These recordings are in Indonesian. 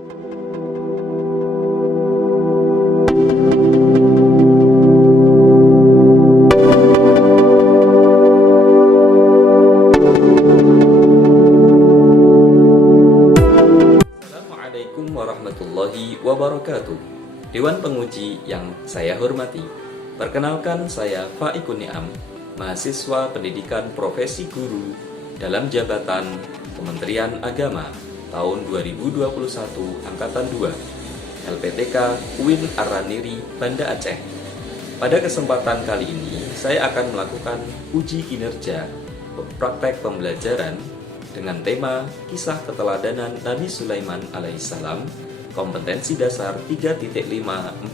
Assalamualaikum warahmatullahi wabarakatuh. Dewan penguji yang saya hormati, perkenalkan saya Faikun Ni'am, mahasiswa pendidikan profesi guru dalam jabatan Kementerian Agama tahun 2021 Angkatan 2 LPTK UIN Araniri, Banda Aceh. Pada kesempatan kali ini, saya akan melakukan uji kinerja praktek pembelajaran dengan tema Kisah Keteladanan Nabi Sulaiman alaihissalam, kompetensi dasar 3.5 4.5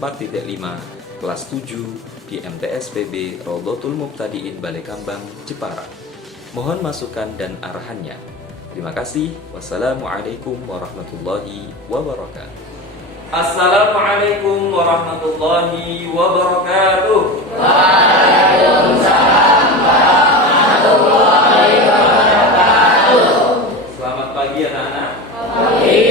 kelas 7 di MTSPB Raudhatul Mubtadiin Balekambang, Jepara. Mohon masukan dan arahannya. Terima kasih. Wassalamualaikum warahmatullahi wabarakatuh. Assalamualaikum warahmatullahi wabarakatuh. Waalaikumsalam warahmatullahi wabarakatuh. Selamat pagi anak-anak. Pagi.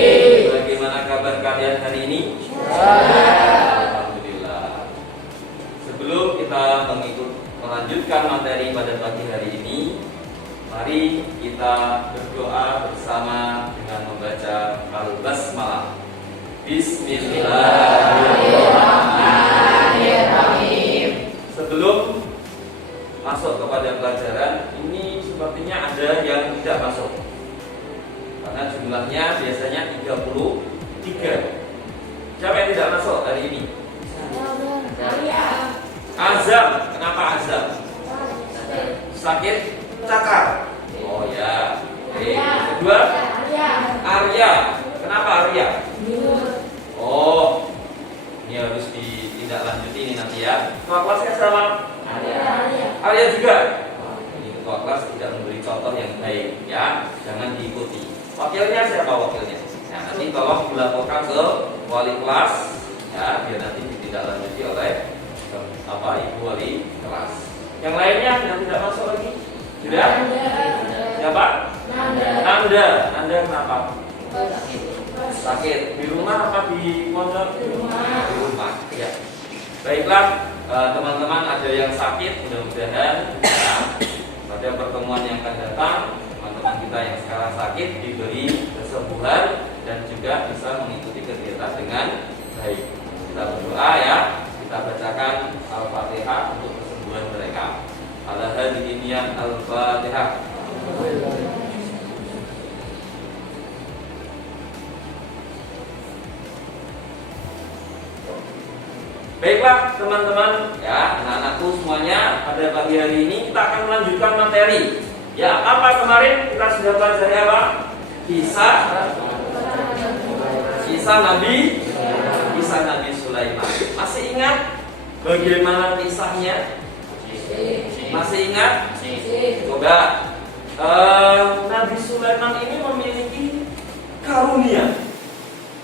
Bagaimana kabar kalian hari ini? Alhamdulillah. Sebelum kita melanjutkan materi pada pagi hari ini, mari kita berdoa bersama dengan membaca Al-Basmalah. Bismillahirrahmanirrahim. Sebelum masuk kepada pelajaran, ini sepertinya ada yang tidak masuk, karena jumlahnya biasanya 33. Siapa yang tidak masuk hari ini? Azam. Kenapa Azam? Sakit cakar. Oh ya. Oke. Kedua, Arya. Kenapa Arya? Oh, ini harus ditindaklanjuti ini nanti ya. Ketua kelasnya sama? Arya juga. Ini ketua kelas tidak memberi contoh yang baik ya, jangan diikuti. Wakilnya siapa wakilnya? Nah, nanti tolong dilaporkan ke wali kelas ya, biar nanti ditindaklanjuti oleh ibu wali kelas. Yang lainnya yang tidak masuk lagi? Sudah? Siapa? Nanda kenapa? Sakit. Di rumah apa di pondok? Di rumah. Ya. Baiklah, teman-teman, ada yang sakit, mudah-mudahan ya, pada pertemuan yang akan datang, teman-teman kita yang sekarang sakit diberi kesembuhan dan juga bisa mengikuti kegiatan dengan baik. Kita berdoa ya, kita bacakan Al-Fatihah untuk kesembuhan mereka. Alhamdulillah, Al-Fatihah. Baiklah teman-teman ya, anak-anakku semuanya, pada pagi hari ini kita akan melanjutkan materi. Ya, apa kemarin kita sudah pelajari apa? Kisah Nabi Sulaiman. Masih ingat bagaimana kisahnya? Masih ingat? Coba. Nabi Sulaiman ini memiliki karunia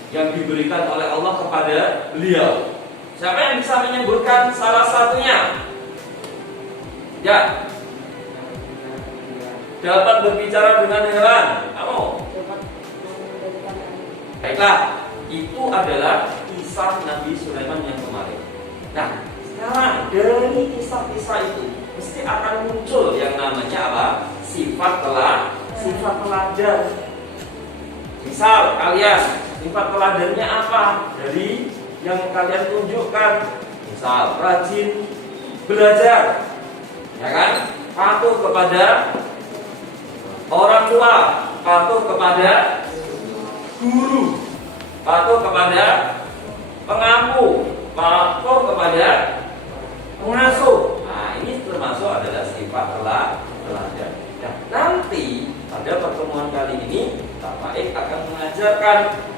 yang diberikan oleh Allah kepada beliau. Siapa yang bisa menyebutkan salah satunya? Ya. Dapat berbicara dengan hewan. Kamu? Baiklah, itu adalah kisah Nabi Sulaiman yang kemarin. Nah, sekarang dari kisah-kisah itu mesti akan muncul yang namanya apa? Sifat teladan. Misal kalian, sifat teladannya apa? Dari yang kalian tunjukkan, misal rajin belajar, ya kan? Patuh kepada orang tua, patuh kepada guru, patuh kepada pengampu, patuh kepada pengasuh. Nah, ini termasuk adalah sifat teladan. Nah, nanti pada pertemuan kali ini Pak Faik akan mengajarkan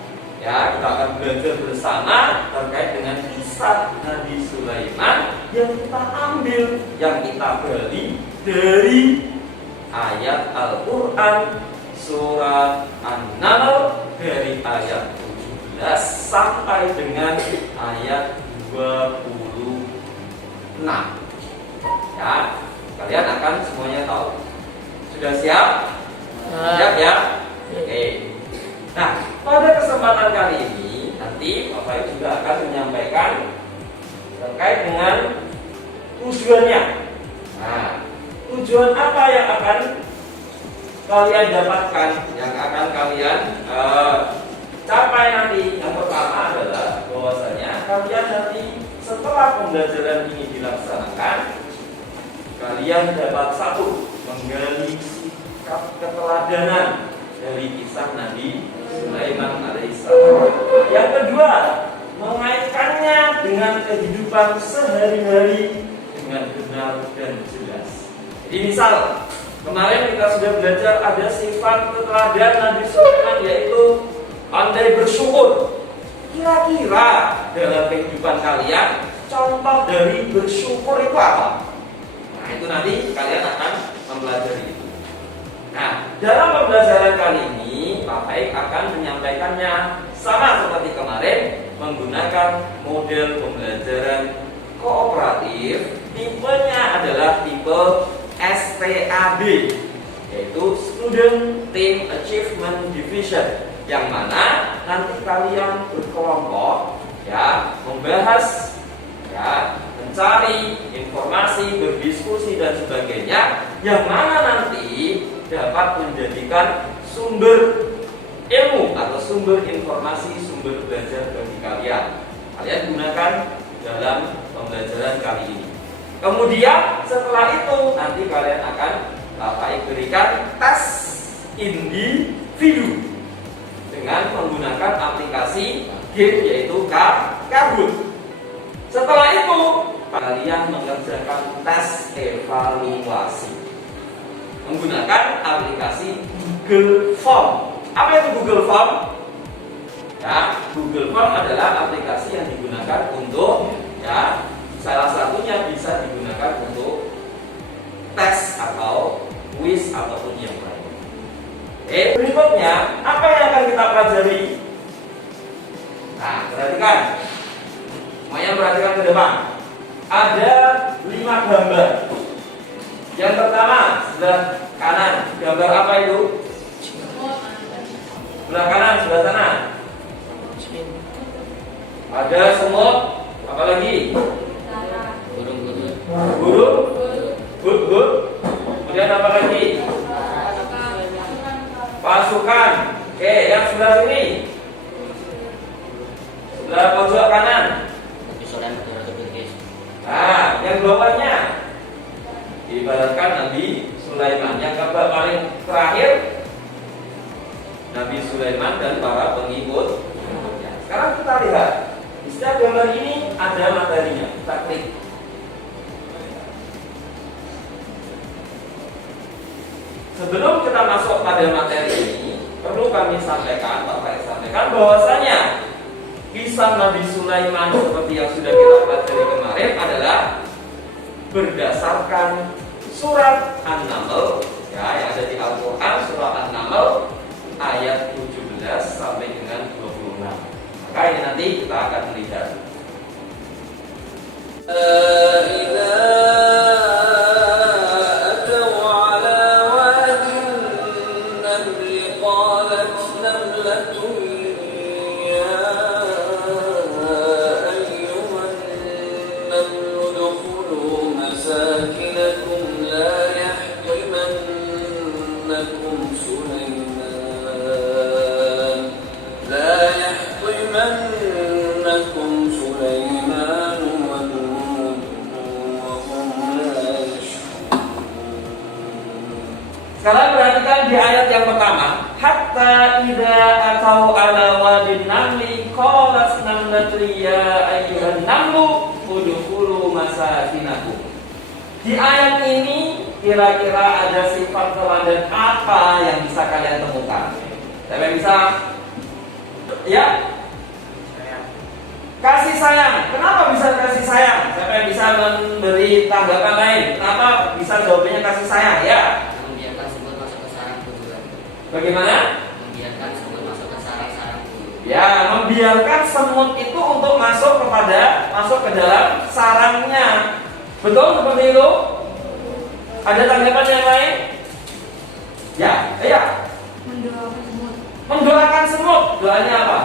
ya, kita akan belajar bersama terkait dengan kisah Nabi Sulaiman yang kita ambil, yang kita beli dari ayat Al-Quran surat An-Naml dari ayat 17 sampai dengan ayat 26. Ya, kalian akan semuanya tahu. Sudah siap? Siap ya? Oke. Nah, pada kesempatan kali ini nanti Bapak Ibu juga akan menyampaikan terkait dengan tujuannya. Nah, tujuan apa yang akan kalian dapatkan, yang akan kalian capai nanti? Yang pertama adalah bahwasanya kalian nanti setelah pembelajaran ini dilaksanakan, kalian dapat satu, menggali sikap keteladanan dari kisah Nabi Sulaiman alaihissalam. Yang kedua, mengaitkannya dengan kehidupan sehari-hari dengan benar dan jelas. Jadi misal kemarin kita sudah belajar ada sifat keteladanan Nabi Sulaiman, yaitu pandai bersyukur. Kira-kira dalam kehidupan kalian contoh dari bersyukur itu apa? Nah, itu nanti kalian akan mempelajari itu. Nah, dalam pembelajaran kali ini Pak Baik akan menyampaikannya sama seperti kemarin, menggunakan model pembelajaran kooperatif. Tipenya adalah tipe STAD, yaitu Student Team Achievement Division, yang mana nanti kalian berkelompok ya, membahas ya, mencari informasi, berdiskusi dan sebagainya, yang mana nanti dapat menjadikan sumber ilmu atau sumber informasi, sumber belajar bagi kalian. Kalian gunakan dalam pembelajaran kali ini. Kemudian setelah itu nanti kalian akan Bapak berikan tes individu dengan menggunakan aplikasi game, yaitu Kahoot. Setelah itu kalian mengerjakan tes evaluasi menggunakan aplikasi Google Form. Apa itu Google Form? Ya, Google Form adalah aplikasi yang digunakan untuk ya, salah satunya bisa digunakan untuk tes atau kuis ataupun yang lain. Berikutnya apa yang akan kita pelajari? Nah, perhatikan. Semuanya perhatikan ke depan. Ada 5 gambar. Yang pertama sebelah kanan, gambar apa itu? Sebelah kanan, sebelah sana. Ada semut, apa lagi? Burung, gut. Kemudian apa lagi? Pasukan. Oke, yang sebelah sini. Sebelah pojok kanan. Nah, yang bawahnya diibaratkan Nabi Sulaiman. Yang gambar paling terakhir Nabi Sulaiman dan para pengikut. Sekarang kita lihat di setiap gambar ini ada materinya. Kita klik. Sebelum kita masuk pada materi ini, perlu kami sampaikan, Bapak sampaikan bahwasanya kisah Nabi Sulaiman seperti yang sudah kita pelajari kemarin adalah berdasarkan surat An-Naml ya, yang ada di Al-Quran, surat An-Naml ayat 17 sampai dengan 26. Maka ini nanti kita akan melihat. Sekarang perhatikan di ayat yang pertama, hatta idza atau ala wadin namli qalas namlatu ya ayyuhan namlu udkhulu masakinakum. Di ayat ini kira-kira ada sifat teladan apa yang bisa kalian temukan? Siapa yang bisa? Ya? Kasih sayang. Kenapa bisa kasih sayang? Siapa yang bisa memberi tanggapan lain? Kenapa bisa jawabannya kasih sayang? Ya? Bagaimana? Membiarkan semut masuk ke sarang-sarang bulu. Ya, membiarkan semut itu untuk masuk ke dalam sarangnya. Betul seperti itu? Ada tanggapan yang lain? Ya, iya. Mendoakan semut. Mendoakan semut, doanya apa?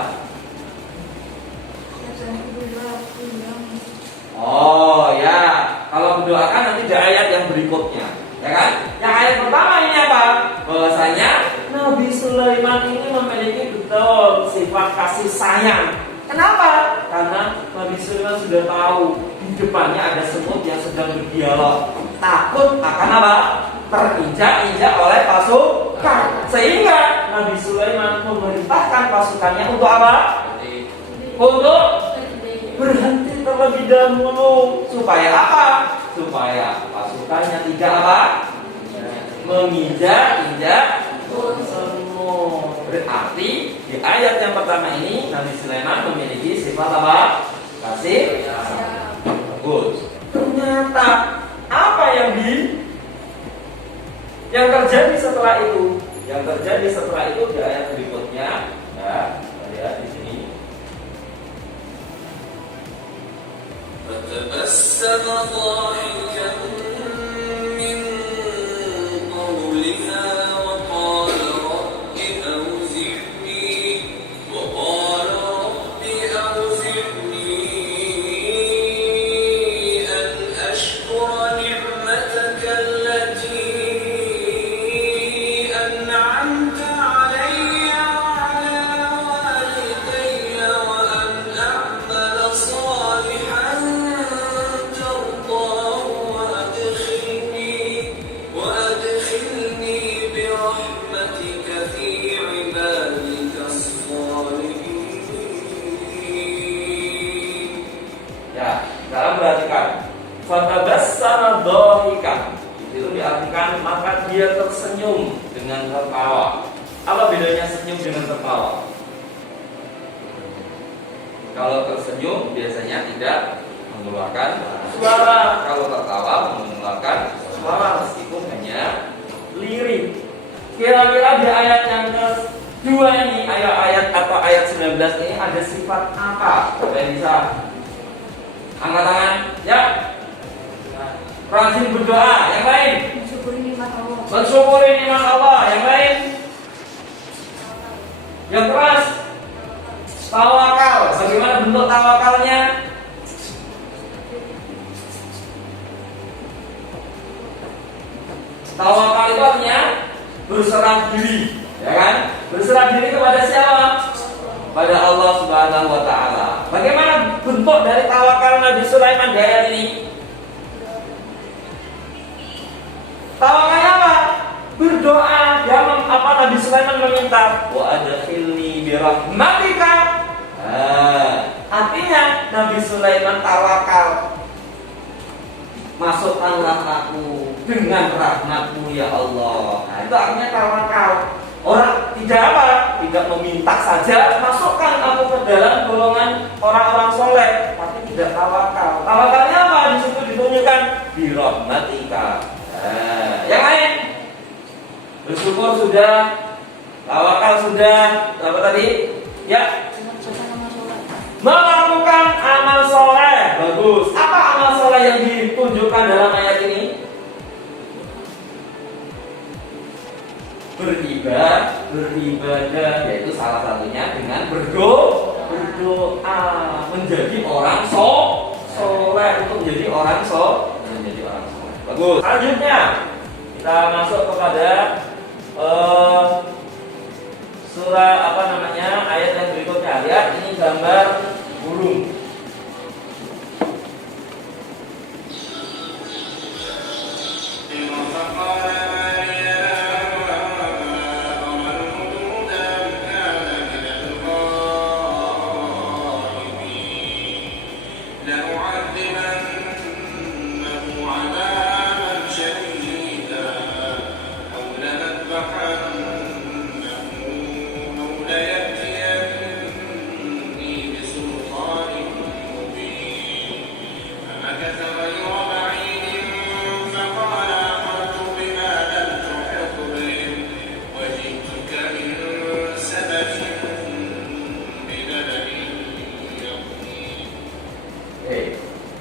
Oh ya, kalau mendoakan nanti di ayat yang berikutnya, ya kan? Yang ayat pertama ini apa? Bahwasanya Nabi Sulaiman ini memiliki betul sifat kasih sayang. Kenapa? Karena Nabi Sulaiman sudah tahu di depannya ada semut yang sedang berdialog, takut akan apa? Terinjak-injak oleh pasukan. Sehingga Nabi Sulaiman memerintahkan pasukannya untuk apa? Untuk berhenti terlebih dahulu. Supaya apa? Supaya pasukannya tidak apa? Menginjak-injak semut. Berarti di ayat yang pertama ini Nabi Sulaiman memiliki sifat apa? Kasih. Bagus. Ternyata apa yang terjadi setelah itu? Yang terjadi setelah itu di ayat berikutnya, ya, kita lihat di sini. فتبسم ضاحكا من قولها وقال رب أوزعني أن أشكر نعمتك التي أنعمت علي وعلى والدي وأن أعمل صالحا ترضاه وأدخلني برحمتك في عبادك الصالحين. Ya, sekarang perhatikan. Fatabassama dhahikan. Itu diartikan maka dia tersenyum dengan tertawa. Apa bedanya senyum dengan tertawa? Kalau tersenyum biasanya tidak mengeluarkan suara. Kalau tertawa mengeluarkan suara meskipun hanya lirik. Kira-kira di ayat yang kedua ini, ayat atau ayat 19 ini ada sifat apa? Siapa yang bisa angkat tangan? Ya. Rajin berdoa. Yang lain? Mensyukuri nikmat Allah. Yang lain? Yang keras? Tawakal. Bagaimana bentuk tawakalnya? Tawakal itu artinya berserah diri, ya kan? Berserah diri kepada siapa? Pada Allah Subhanahu wa taala. Bagaimana bentuk dari tawakal Nabi Sulaiman di ayat ini? Tawakalnya apa? Berdoa. Dia apa Nabi Sulaiman meminta? Wa adkhilni bi rahmatika. Artinya Nabi Sulaiman tawakal. Masukkanlah aku dengan rahmatmu ya Allah. Nah, itu artinya tawakal. Orang tidak apa? Tidak meminta saja, masukkan aku ke dalam golongan orang-orang soleh, tapi tidak tawakal. Tawakalnya apa? Di situ ditunjukkan bi rahmatika. Yang lain? Bersyukur sudah, tawakal sudah, apa tadi? Ya. Melakukan amal soleh. Bagus. Apa amal soleh yang ditunjukkan dalam ayat ini? Beribadah, yaitu salah satunya dengan berdoa, menjadi orang soleh, untuk menjadi orang soleh. Bagus. Selanjutnya kita masuk kepada surah ayat yang berikutnya. Lihat ini gambar burung.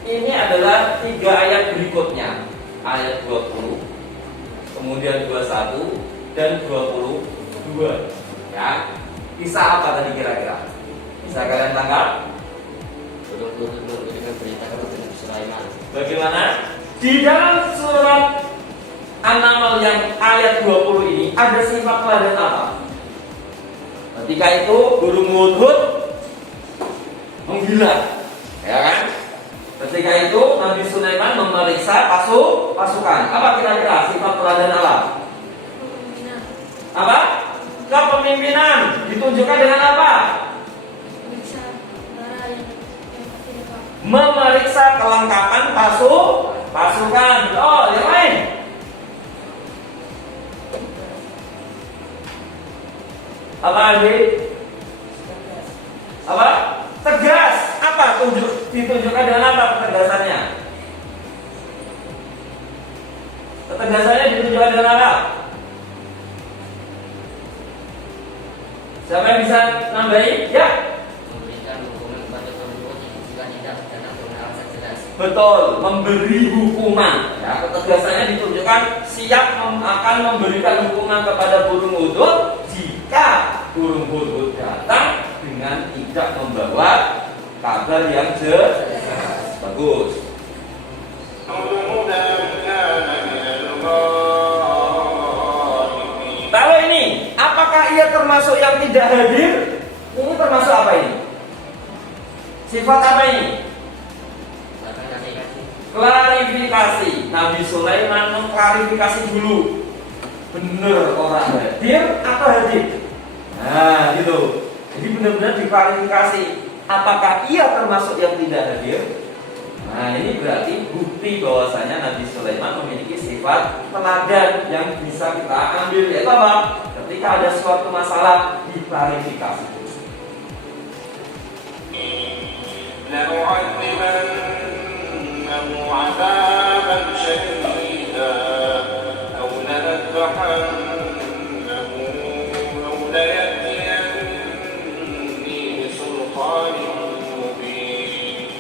Ini adalah 3 ayat berikutnya. Ayat 20, kemudian 21 dan 22. Ya. Kisah apa tadi kira-kira? Bisa kalian tangkap? Burung Hud memberikan berita kepada Nabi Sulaiman. Bagaimana? Di dalam surat An-Naml yang ayat 20 ini ada sifat teladan apa? Ketika itu burung hudhud menghilang, ya kan? Ketika itu Nabi Sulaiman memeriksa pasukan. Apa kira-kira sifat teladan alam? Apa? Kepemimpinan. Ditunjukkan dengan apa? Memeriksa kelengkapan pasukan. Oh, yang lain? Apa lagi? Apa? Tegas. Apa? Ditunjukkan dengan apa ketegasannya? Ketegasannya ditunjukkan dengan apa? Siapa yang bisa nambahin? Ya. Memberikan hukuman kepada pembuat jika tidak datang dengan alasan jelas. Betul, memberi hukuman. Ya, ketegasannya ditunjukkan siap akan memberikan hukuman kepada burung hudhud jika burung hudhud datang dengan tidak membawa kabar yang jelas. Bagus. Kalau ini, apakah ia termasuk yang tidak hadir? Ini termasuk apa ini? Sifat apa ini? Klarifikasi. Nabi Sulaiman mengklarifikasi dulu, benar orang hadir atau hadir? Nah, gitu. Jadi benar-benar diklarifikasi. Apakah ia termasuk yang tidak hadir? Nah, ini berarti bukti bahwasanya Nabi Sulaiman memiliki sifat teladan yang bisa kita ambil, yaitu apa? Ketika ada suatu masalah diklarifikasi. لنعذبنه عذابا شديدا أو لنذبحنه أو ليأتيني بسلطان مبين.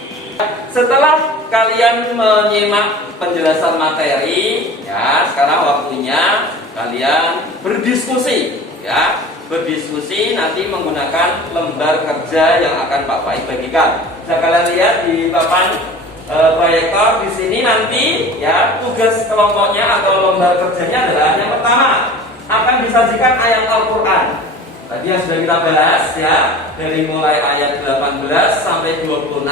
Setelah kalian menyimak penjelasan materi, ya, sekarang waktunya kalian berdiskusi, ya. Berdiskusi nanti menggunakan lembar kerja yang akan Pak Faiz bagikan. Bisa kalian lihat di papan proyektor di sini nanti, ya, tugas kelompoknya atau lembar kerjanya adalah yang pertama akan disajikan ayat Al-Qur'an. Tadi yang sudah kita bahas, ya, dari mulai ayat 18 sampai 26,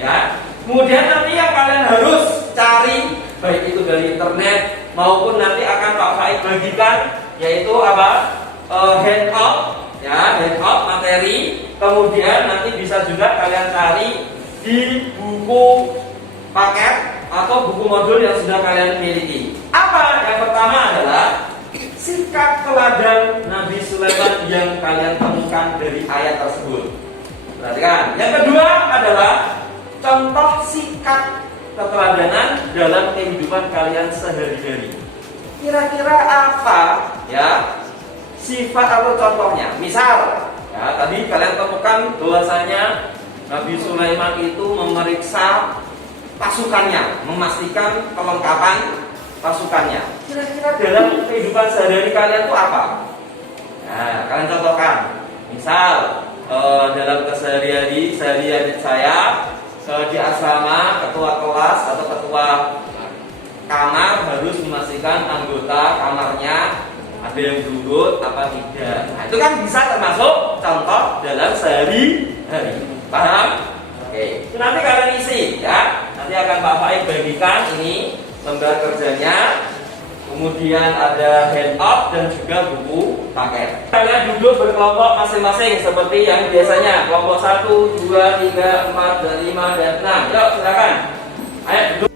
ya. Kemudian nanti yang kalian harus cari, baik itu dari internet maupun nanti akan Pak Faiz bagikan, yaitu apa? Handout, ya, handout materi. Kemudian nanti bisa juga kalian cari di buku paket atau buku modul yang sudah kalian miliki. Apa? Yang pertama adalah sikap teladan Nabi Sulaiman yang kalian temukan dari ayat tersebut. Perhatikan. Yang kedua adalah contoh sikap keteladanan dalam kehidupan kalian sehari-hari. Kira-kira apa, ya, sifat atau contohnya? Misal, ya, tadi kalian temukan bahwasanya Nabi Sulaiman itu memeriksa pasukannya, memastikan kelengkapan pasukannya. Kira-kira dalam kehidupan sehari-hari kalian itu apa? Nah, kalian contohkan. Misal, dalam sehari-hari saya di asrama, ketua kelas atau ketua kamar harus memastikan anggota kamarnya ada yang berurut apa tidak. Nah, itu kan bisa termasuk contoh dalam sehari-hari. Paham? Oke. Itu nanti kalian isi, ya. Nanti akan Pak Faiz bagikan ini lembar kerjanya. Kemudian ada handout dan juga buku paket. Kalian duduk berkelompok masing-masing seperti yang biasanya. Kelompok 1, 2, 3, 4, 5, dan 6. Yuk, silakan. Ayo duduk.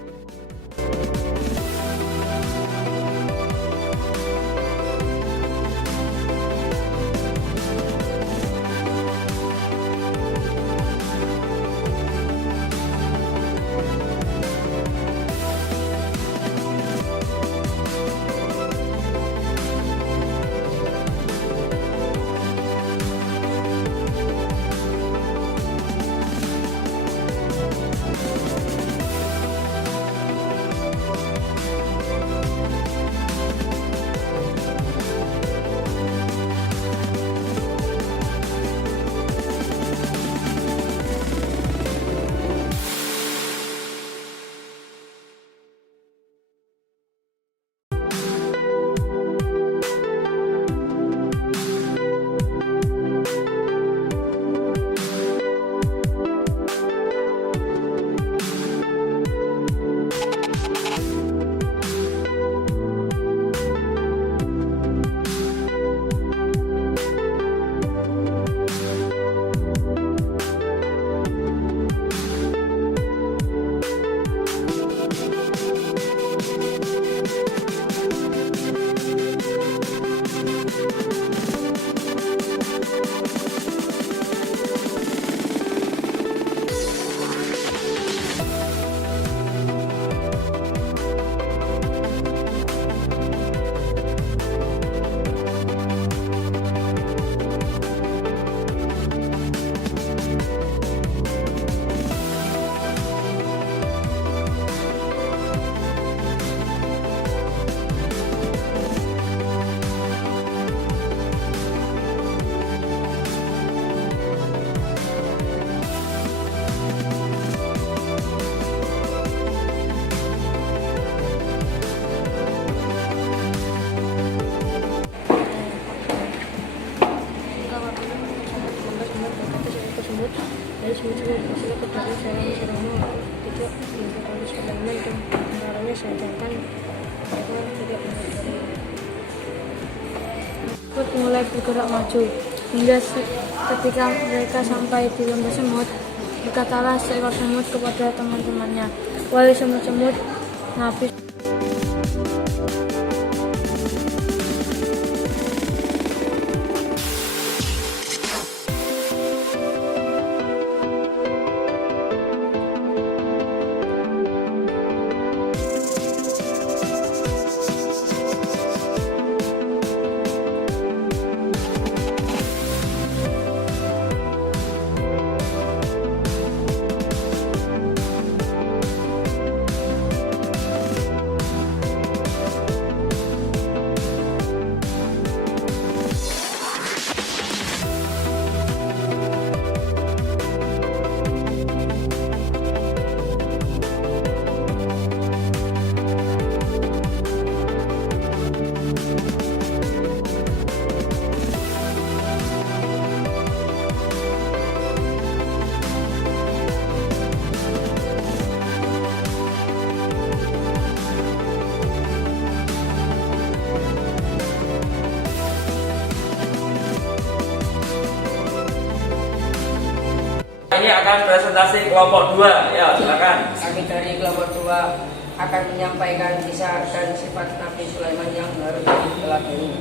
disebut masalah kepada sarana-sarana tidak mengetahui sebagaimana dan antaranya sedangkan mereka tidak mengetahui. Semut mulai bergerak maju hingga ketika mereka sampai di lembah semut, berkatalah seekor semut kepada teman-temannya, "Wahai semut-semut, Nabi Ini akan presentasi kelompok 2. Ya, silakan. Kami dari kelompok 2 akan menyampaikan kisah dan sifat Nabi Sulaiman yang harus diteladani.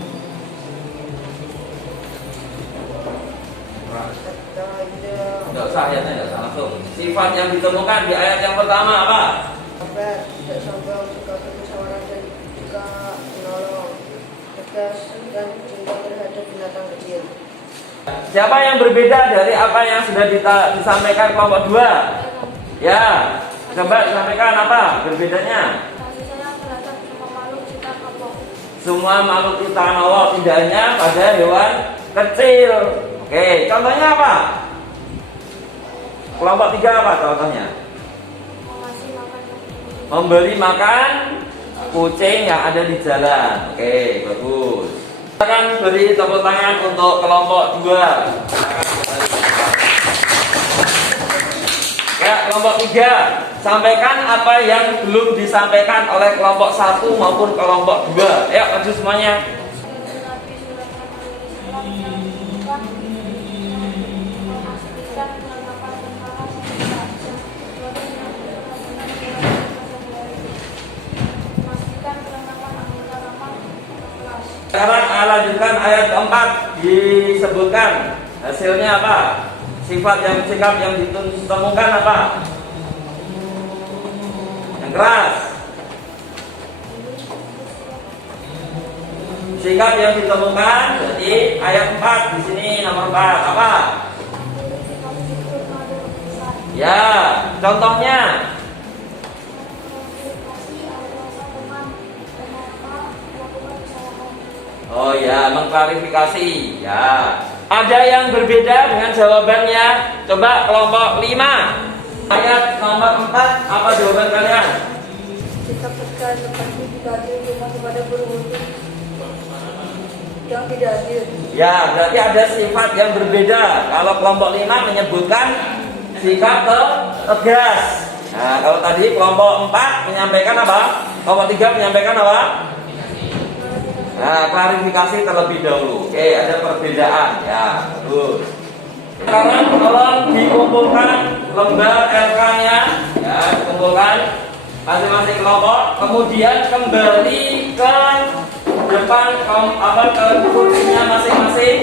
Enggak usah ayatnya, enggak usah langsung. Sifat yang ditemukan di ayat yang pertama apa? sabar, tidak sombong, suka bermusyawarah dan juga menolong, tegas dan cinta terhadap binatang kecil. Siapa yang berbeda dari apa yang sudah disampaikan kelompok 2? Ya, coba disampaikan apa berbedanya? Semua makhluk ciptaan Allah, tidak hanya pada hewan kecil. Oke, contohnya apa? Kelompok 3 apa contohnya? Memberi makan kucing yang ada di jalan. Oke, bagus. Kita akan beri tepuk tangan untuk kelompok 2. Ya, kelompok 3. Sampaikan apa yang belum disampaikan oleh kelompok 1 maupun kelompok 2. Ya, maju semuanya. Sekarang lanjutkan ayat 4, disebutkan hasilnya apa? Sikap yang ditemukan apa? Yang keras. Sikap yang ditemukan, jadi ayat 4 di sini nomor 4 apa? Ya, contohnya. Oh ya, mengklarifikasi. Ya. Ada yang berbeda dengan jawabannya. Coba kelompok 5. Ayat nomor 4, apa jawaban kalian? Sikap tegas seperti dikasih cuma kepada berwudu yang tidak adil. Ya, berarti ada sifat yang berbeda. Kalau kelompok 5 menyebutkan sikap tegas. Nah, kalau tadi kelompok 4 menyampaikan apa? Kelompok 3 menyampaikan apa? Nah, klarifikasi terlebih dahulu. Oke, ada perbedaan. Ya, bagus. Sekarang tolong dikumpulkan lembar LK-nya. Ya, dikumpulkan masing-masing kelompok. Kemudian kembali ke depan ke kursinya masing-masing.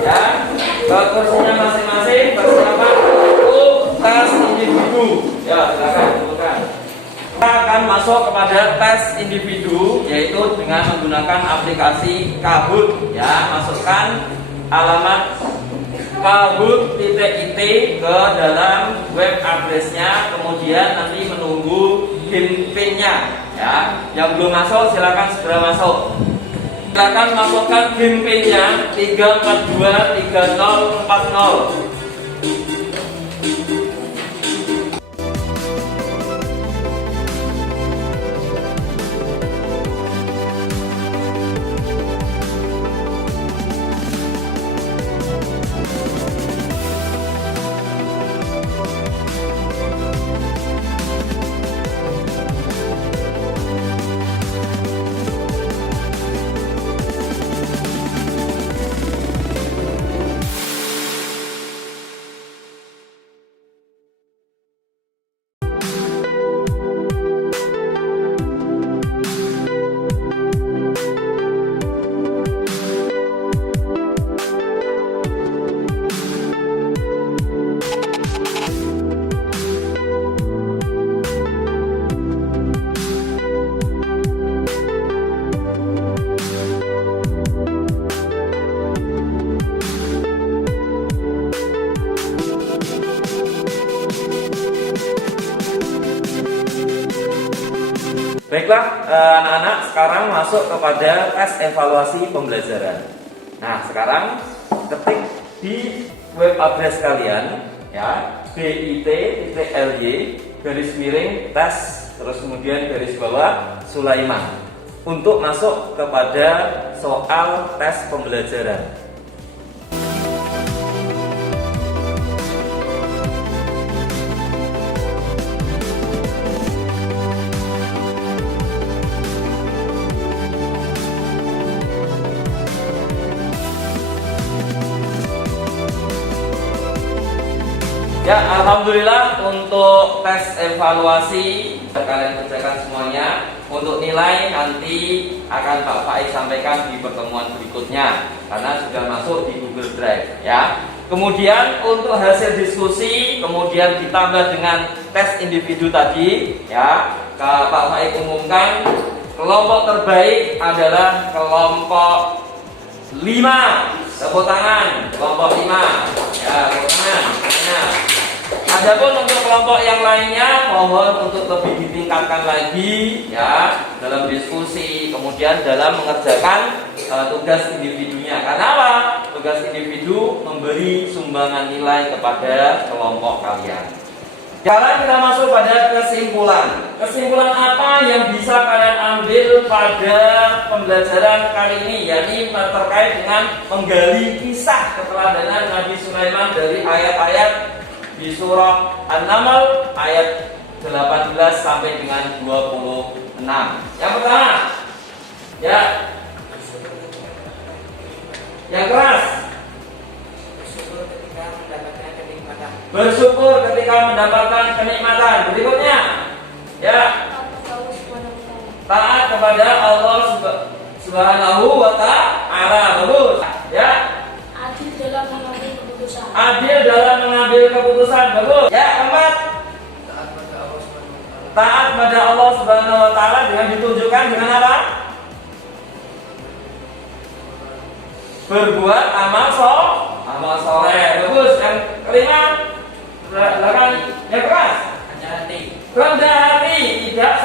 Ya, ke kursinya masing-masing. Persiapan untuk tes individu. Ya, silakan kumpulkan. Kita akan masuk kepada tes individu, yaitu dengan menggunakan aplikasi Kahoot. Ya, masukkan alamat kahoot.it ke dalam web addressnya, kemudian nanti menunggu PIN-nya. Ya, yang belum masuk silakan segera masuk. Silakan masukkan PIN-nya 3423040. Baiklah anak-anak, sekarang masuk kepada tes evaluasi pembelajaran. Nah, sekarang ketik di web address kalian ya, bit.ly/tes terus kemudian garis bawah Sulaiman untuk masuk kepada soal tes pembelajaran. Ya, alhamdulillah untuk tes evaluasi kalian kerjakan semuanya. Untuk nilai nanti akan Pak Faik sampaikan di pertemuan berikutnya karena sudah masuk di Google Drive ya. Kemudian untuk hasil diskusi kemudian ditambah dengan tes individu tadi ya. Pak Faik umumkan kelompok terbaik adalah kelompok 5. Tepuk tangan, kelompok 5. Ya, tepuk tangan. Adapun untuk kelompok yang lainnya mohon untuk lebih ditingkatkan lagi ya dalam diskusi, kemudian dalam mengerjakan tugas individunya. Karena apa? Tugas individu memberi sumbangan nilai kepada kelompok kalian. Sekarang kita masuk pada kesimpulan. Kesimpulan apa yang bisa kalian ambil pada pembelajaran kali ini, yakni terkait dengan menggali kisah keteladanan Nabi Sulaiman dari ayat-ayat di surah An-Naml ayat 18 sampai dengan 26. Yang pertama, ya, yang keras. Bersyukur ketika mendapatkan kenikmatan. Berikutnya, ya, taat kepada Allah Subhanahu wa Ta'ala. Bagus. Ya. Adil dalam mengambil keputusan. Bagus. Ya, keempat. Taat pada Allah Subhanahu wa Ta'ala dengan ditunjukkan dengan apa? Berbuat amal soleh. Bagus. Yang kelima, yang keras. Rendah hati, tidak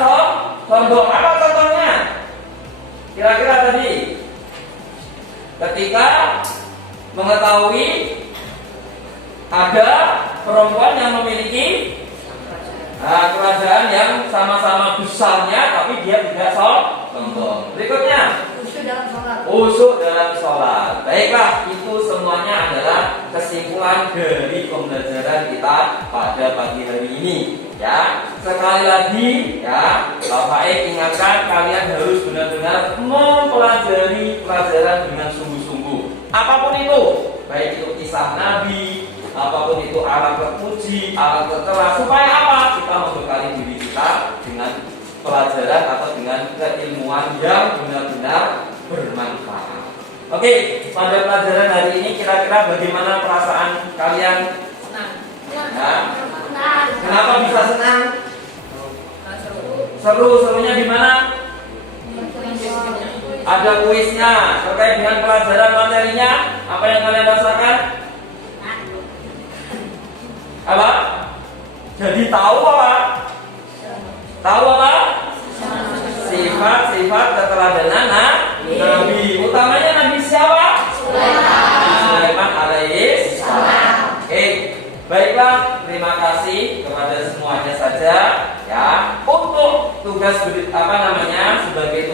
sombong. Apa contohnya? Kira-kira tadi ketika mengetahui ada perempuan yang memiliki kerajaan yang sama-sama besarnya, tapi dia tidak sombong. Berikutnya, usuk dalam sholat. Baiklah, itu semuanya adalah kesimpulan dari pembelajaran kita pada pagi hari ini. Ya, sekali lagi, ya, Pak Faik ingatkan kalian harus benar-benar mempelajari pelajaran dengan sungguh-sungguh. Apapun itu, baik itu kisah Nabi, apapun itu alat terpuji, alat tercela, supaya apa? Kita membekali diri kita dengan pelajaran atau dengan keilmuan yang benar-benar bermanfaat. Oke, pada pelajaran hari ini kira-kira bagaimana perasaan kalian? Senang. Nah, kenapa bisa senang? Serunya di mana? Ada kuisnya terkait dengan pelajaran materinya. Apa yang kalian rasakan? Apa? Jadi tahu apa? Tahu apa? Sifat-sifat keteladanan Nabi. Utamanya Nabi siapa? Sulaiman alaihi salam. Oke, baiklah, terima kasih kepada semuanya saja ya. Untuk tugas sebagai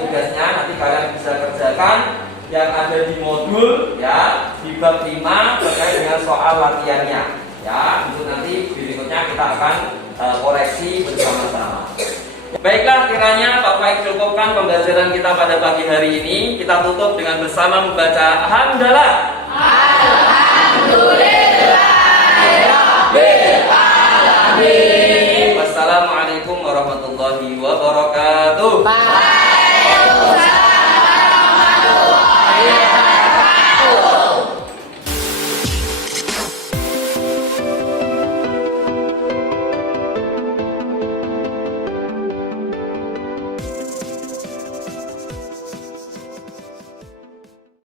tugasnya nanti kalian bisa kerjakan yang ada di modul ya di bab 5 terkait dengan soal latihannya ya. Untuk nanti berikutnya kita akan koreksi bersama-sama. Baiklah, kiranya Pak Faik cukupkan pembelajaran kita pada pagi hari ini. Kita tutup dengan bersama membaca hamdalah. Alhamdulillahirabbil alamin. Wassalamualaikum warahmatullahi wabarakatuh.